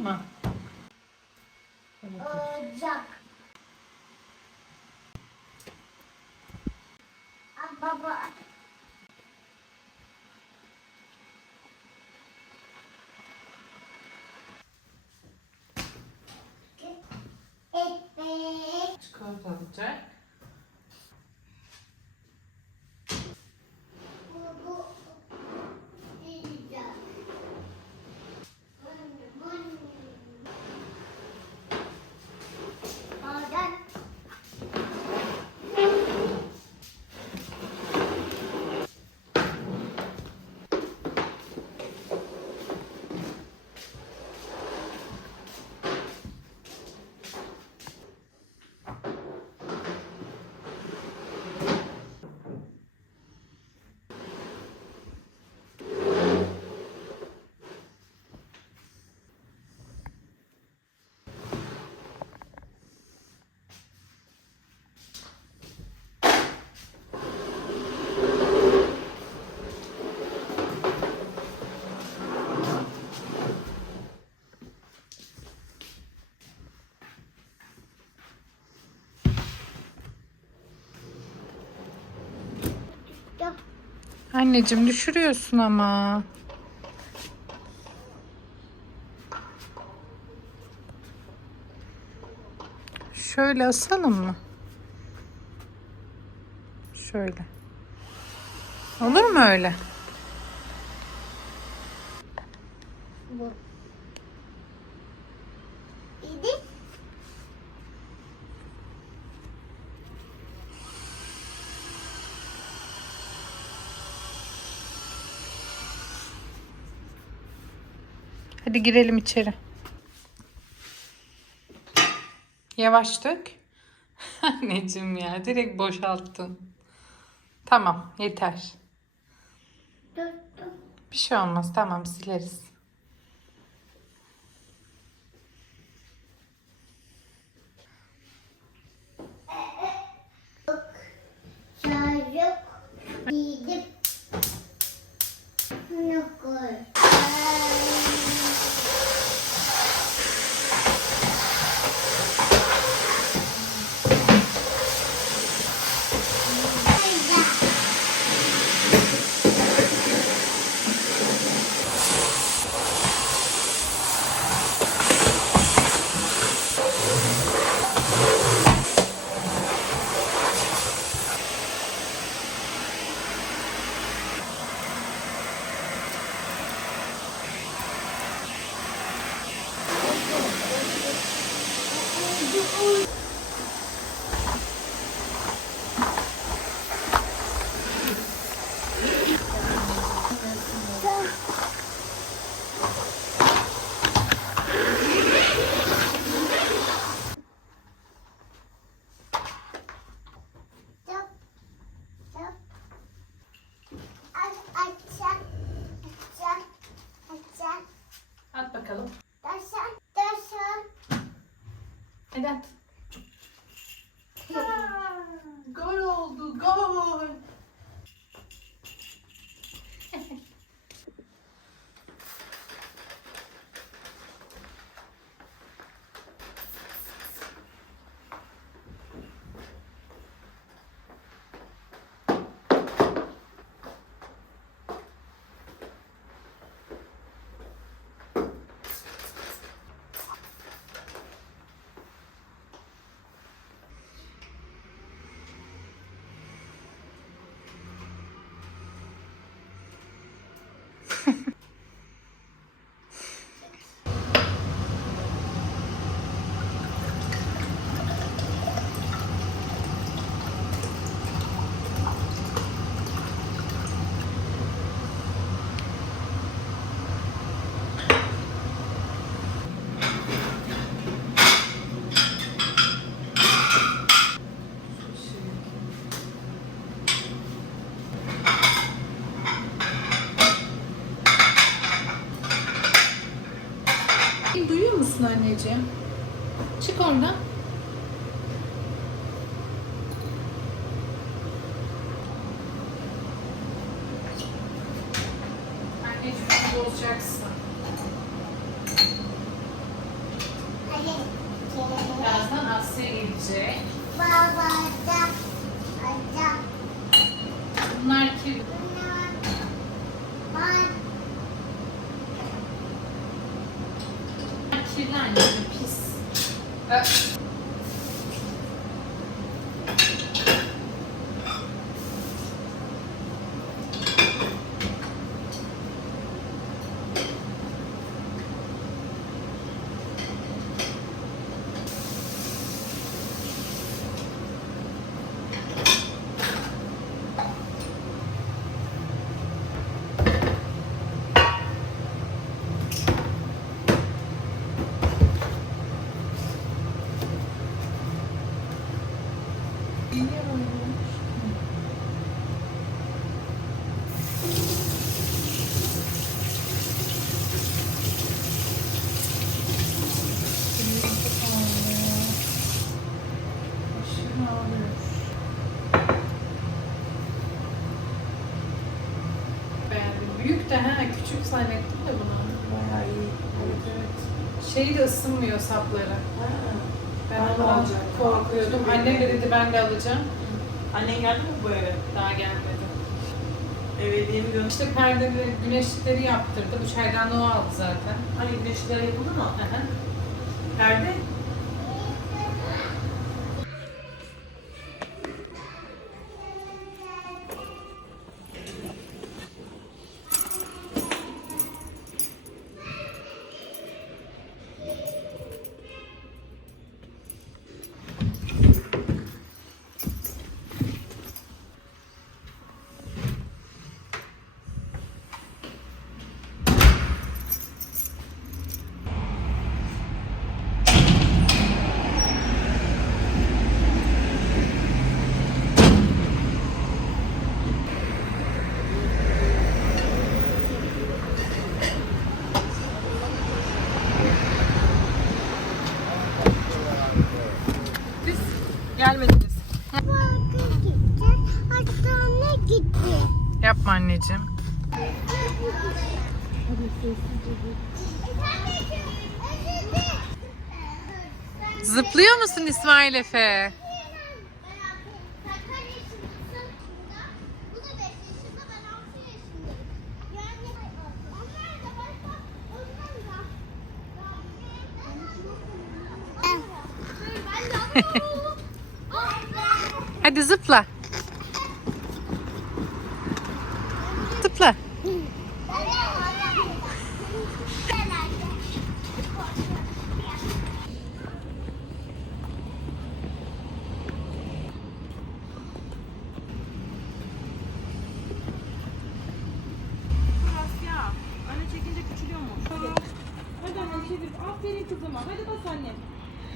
mı? Ocak. Aa, Baba. Çikolata alacak. Bu, bu. Yiyeceğim. Bu, bu. Ocak. Yok. Anneciğim düşürüyorsun ama. Şöyle asalım mı? Şöyle. Olur mu öyle? Bu. İdi. Hadi girelim içeri. Yavaş dök. Anneciğim ya direkt boşalttın. Tamam yeter. Bir şey olmaz tamam sileriz. Çocuk gidip bunu koy. anneciğim. Çık oradan. Anneciğim bozacaksın. Birazdan Asya gelecek. Baba. kirlenmiş, pis. Piece. Uh, Şeyi de ısınmıyor sapları. Ha. Ben Ben de ondan alacaktım. korkuyordum. Annem de dedi ben de alacağım. Annen geldi mi bu eve? Daha gelmedi. Eve diye mi dönmüş? İşte perdeleri, güneşlikleri yaptırdı. Bu çaydanlığı o aldı zaten. Hani güneşler yapıldı mı? Aha. Perde? Gelmediniz. Hastaneye gitti. Yapma anneciğim. Zıplıyor musun İsmail Efe? Hadi zıpla. Zıpla. Aferin kızıma. Hadi bas anne.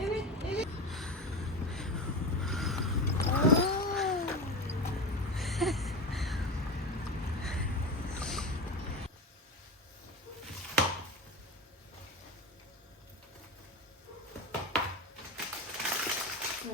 Evet, evet.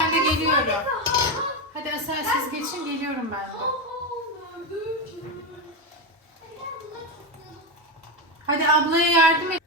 Ben de geliyorum. Asel siz geçin geliyorum ben de. Hadi ablaya yardım et.